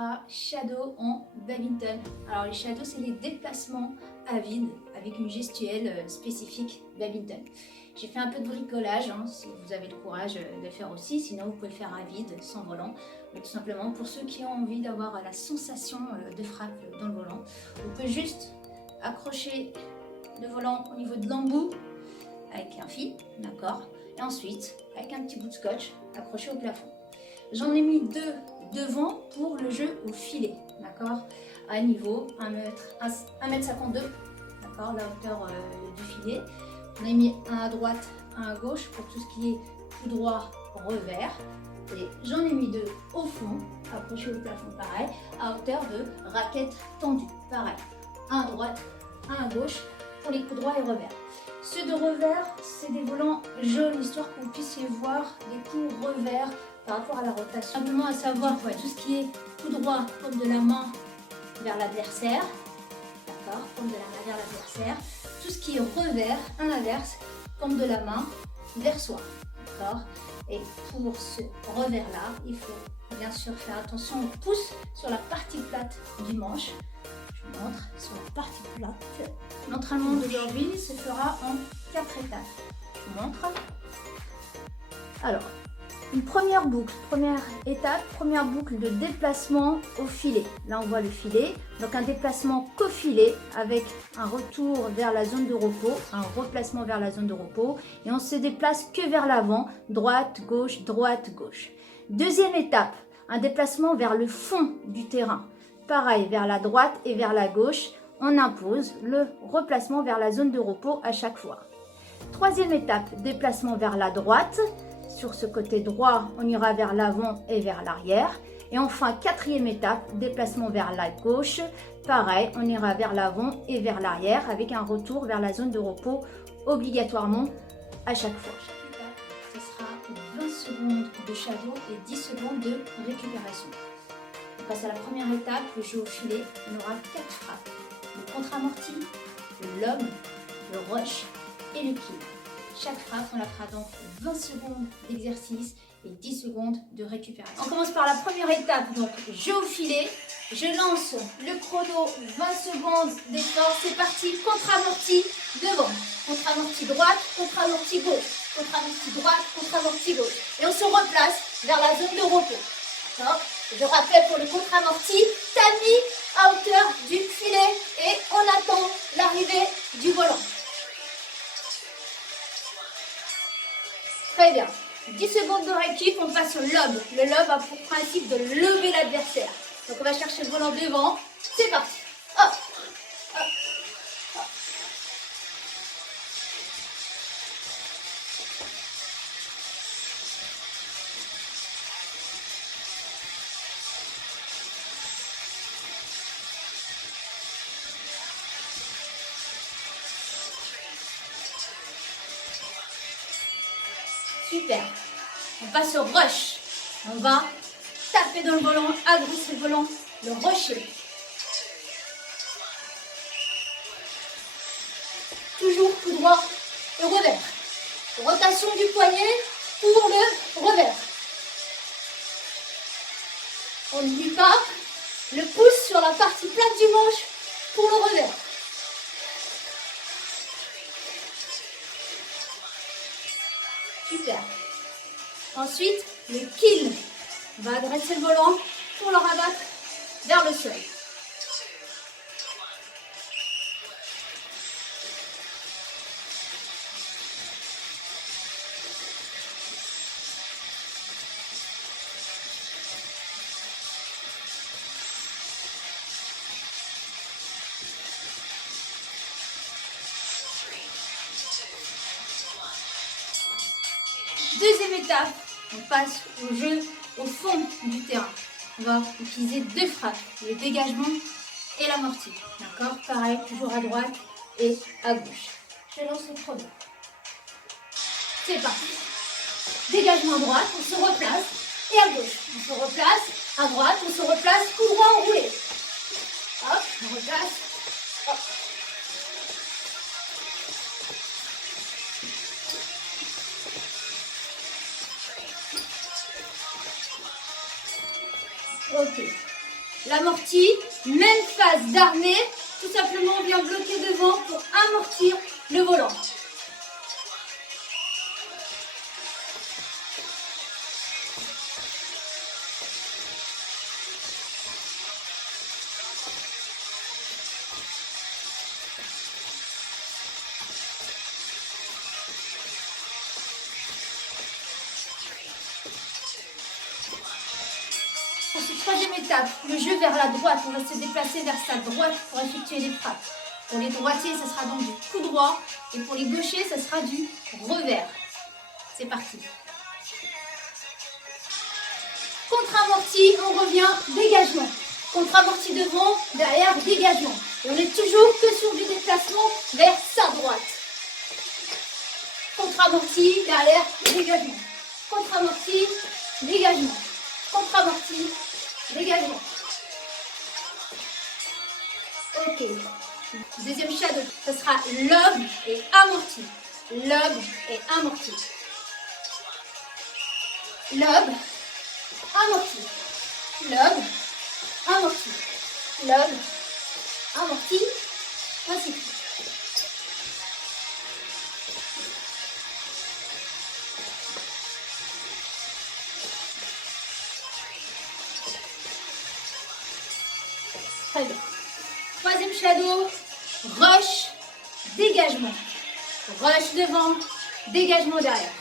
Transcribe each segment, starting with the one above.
sera shadow en badminton. Alors les shadows, c'est les déplacements à vide avec une gestuelle spécifique badminton. J'ai fait un peu de bricolage, hein, si vous avez le courage de le faire aussi, sinon vous pouvez le faire à vide, sans volant. Mais tout simplement pour ceux qui ont envie d'avoir la sensation de frappe dans le volant, vous pouvez juste accrocher le volant au niveau de l'embout avec un fil, d'accord, et ensuite avec un petit bout de scotch accroché au plafond. J'en ai mis deux devant pour le jeu au filet, d'accord, à niveau 1m52, d'accord, la hauteur du filet. J'en ai mis un à droite, un à gauche pour tout ce qui est tout droit, revers. Et j'en ai mis deux au fond, accrochés au plafond, pareil, à hauteur de raquette tendue, pareil. Un à droite, un à gauche pour les coups droits et revers. Ceux de revers, c'est des volants jaunes, histoire que vous puissiez voir les coups revers par rapport à la rotation. Simplement à savoir tout ce qui est coup droit, paume de la main vers l'adversaire, d'accord, paume de la main vers l'adversaire. Tout ce qui est revers, à l'inverse, paume de la main vers soi, d'accord. Et pour ce revers-là, il faut bien sûr faire attention au pouce sur la partie plate du manche. Je vous montre sur la partie plate. L'entraînement d'aujourd'hui se fera en 4 étapes. Je vous montre. Alors, une première boucle, première étape, première boucle de déplacement au filet. Là, on voit le filet. Donc, un déplacement qu'au filet avec un retour vers la zone de repos, un replacement vers la zone de repos. Et on se déplace que vers l'avant, droite, gauche, droite, gauche. Deuxième étape, un déplacement vers le fond du terrain. Pareil, vers la droite et vers la gauche, on impose le replacement vers la zone de repos à chaque fois. Troisième étape, déplacement vers la droite. Sur ce côté droit, on ira vers l'avant et vers l'arrière. Et enfin, quatrième étape, déplacement vers la gauche. Pareil, on ira vers l'avant et vers l'arrière avec un retour vers la zone de repos obligatoirement à chaque fois. Ce sera 20 secondes de shadow et 10 secondes de récupération. On passe à la première étape, le jeu au filet. On aura 4 frappes. Le contre-amorti, le lob, le rush et le kill. Chaque frappe, on la fera donc 20 secondes d'exercice et 10 secondes de récupération. On commence par la première étape, donc jeu au filet. Je lance le chrono, 20 secondes d'effort. C'est parti, contre-amorti devant. Contre-amorti droite, contre-amorti gauche. Contre-amorti droite, contre-amorti gauche. Et on se replace vers la zone de repos. D'accord ? Je rappelle pour le contre-amorti, tamis à hauteur du filet et on attend l'arrivée du volant. Très bien. 10 secondes de récup, on passe au lob. Le lob a pour principe de lever l'adversaire. Donc on va chercher le volant devant. C'est parti. Hop, hop, hop. Super. On passe au rush. On va taper dans le volant, agresser le volant, le rusher. Toujours coup droit et revers. Rotation du poignet pour le revers. On n'oublie pas le pouce sur la partie plate du manche pour le revers. Super. Ensuite, le kill. On va adresser le volant pour le rabattre vers le sol. Deuxième étape, on passe au jeu au fond du terrain. On va utiliser 2 frappes, le dégagement et l'amorti. D'accord? Pareil, toujours à droite et à gauche. Je lance le chrono. C'est parti. Dégagement à droite, on se replace. Et à gauche, on se replace. À droite, on se replace. Coup droit enroulé. Hop, on replace. Hop. Ok. L'amorti, même phase d'armée, tout simplement on vient bloquer devant pour amortir le volant. Ensuite, troisième étape, le jeu vers la droite. On va se déplacer vers sa droite pour effectuer les frappes. Pour les droitiers, ce sera donc du coup droit. Et pour les gauchers, ce sera du revers. C'est parti. Contre-amorti, on revient, dégagement. Contre-amorti devant, derrière, dégagement. Et on est toujours que sur du déplacement vers sa droite. Contre-amorti, derrière, dégagement. Contre-amorti, dégagement. Contre-amorti, dégagement. Ok. Deuxième shadow, ce sera lobe et amorti. Lobe et amorti. Lobe, amorti. Lobe, amorti. Lobe, amorti. Ainsi de suite. Très bien. Troisième shadow, rush, dégagement. Rush devant, dégagement derrière.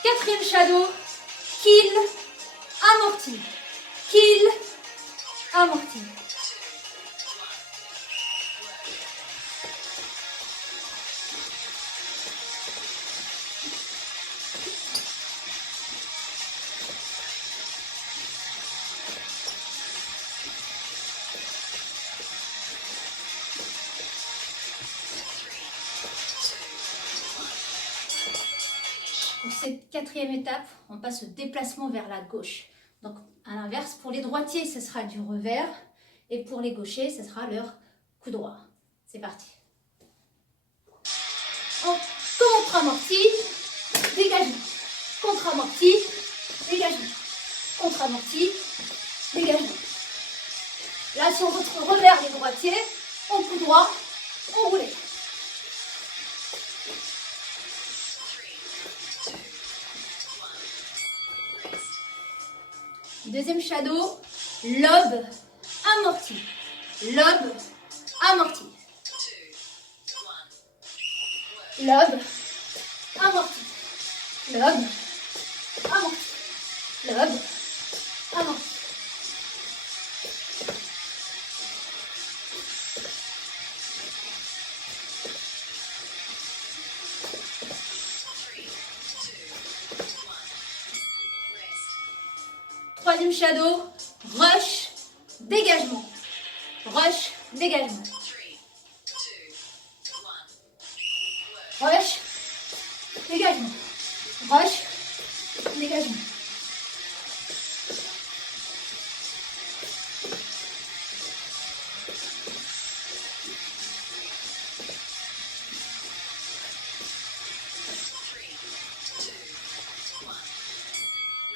Quatrième shadow, kill, amorti. Kill, amorti. Pour cette quatrième étape, on passe au déplacement vers la gauche. Donc, à l'inverse, pour les droitiers, ce sera du revers. Et pour les gauchers, ce sera leur coup droit. C'est parti. En contre-amorti, dégagement. Contre-amorti, dégagement. Contre-amorti, dégagement. Là, sur votre revers, les droitiers, en coup droit, on roulait. Deuxième shadow, lobe, amorti. Lobe, amorti. Lobe, amorti. Lobe, amorti. Lobe, amorti. Troisième shadow, rush, dégagement. Rush, dégagement. Rush, dégagement. Rush, dégagement.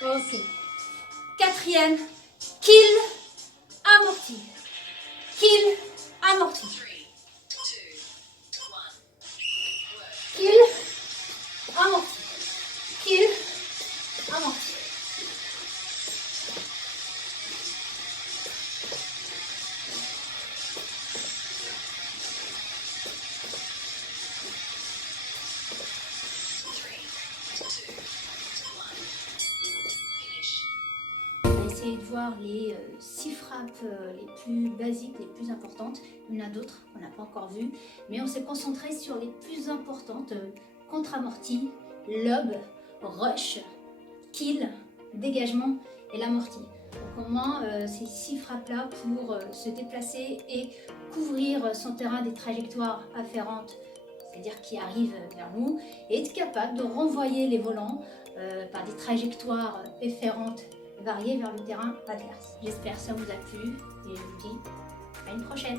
Ok. Quatrième, kill, amorti. Kill, amorti. Kill, amorti. Kill, amorti. Essayez de voir les 6 frappes les plus basiques, les plus importantes. Il y en a d'autres qu'on n'a pas encore vues, mais on s'est concentré sur les plus importantes. Contre-amorti, lobe, rush, kill, dégagement et l'amorti. Donc on met ces 6 frappes-là pour se déplacer et couvrir son terrain des trajectoires afférentes c'est-à-dire qui arrive vers nous, et être capable de renvoyer les volants par des trajectoires efférentes variées vers le terrain adverse. J'espère que ça vous a plu et je vous dis à une prochaine.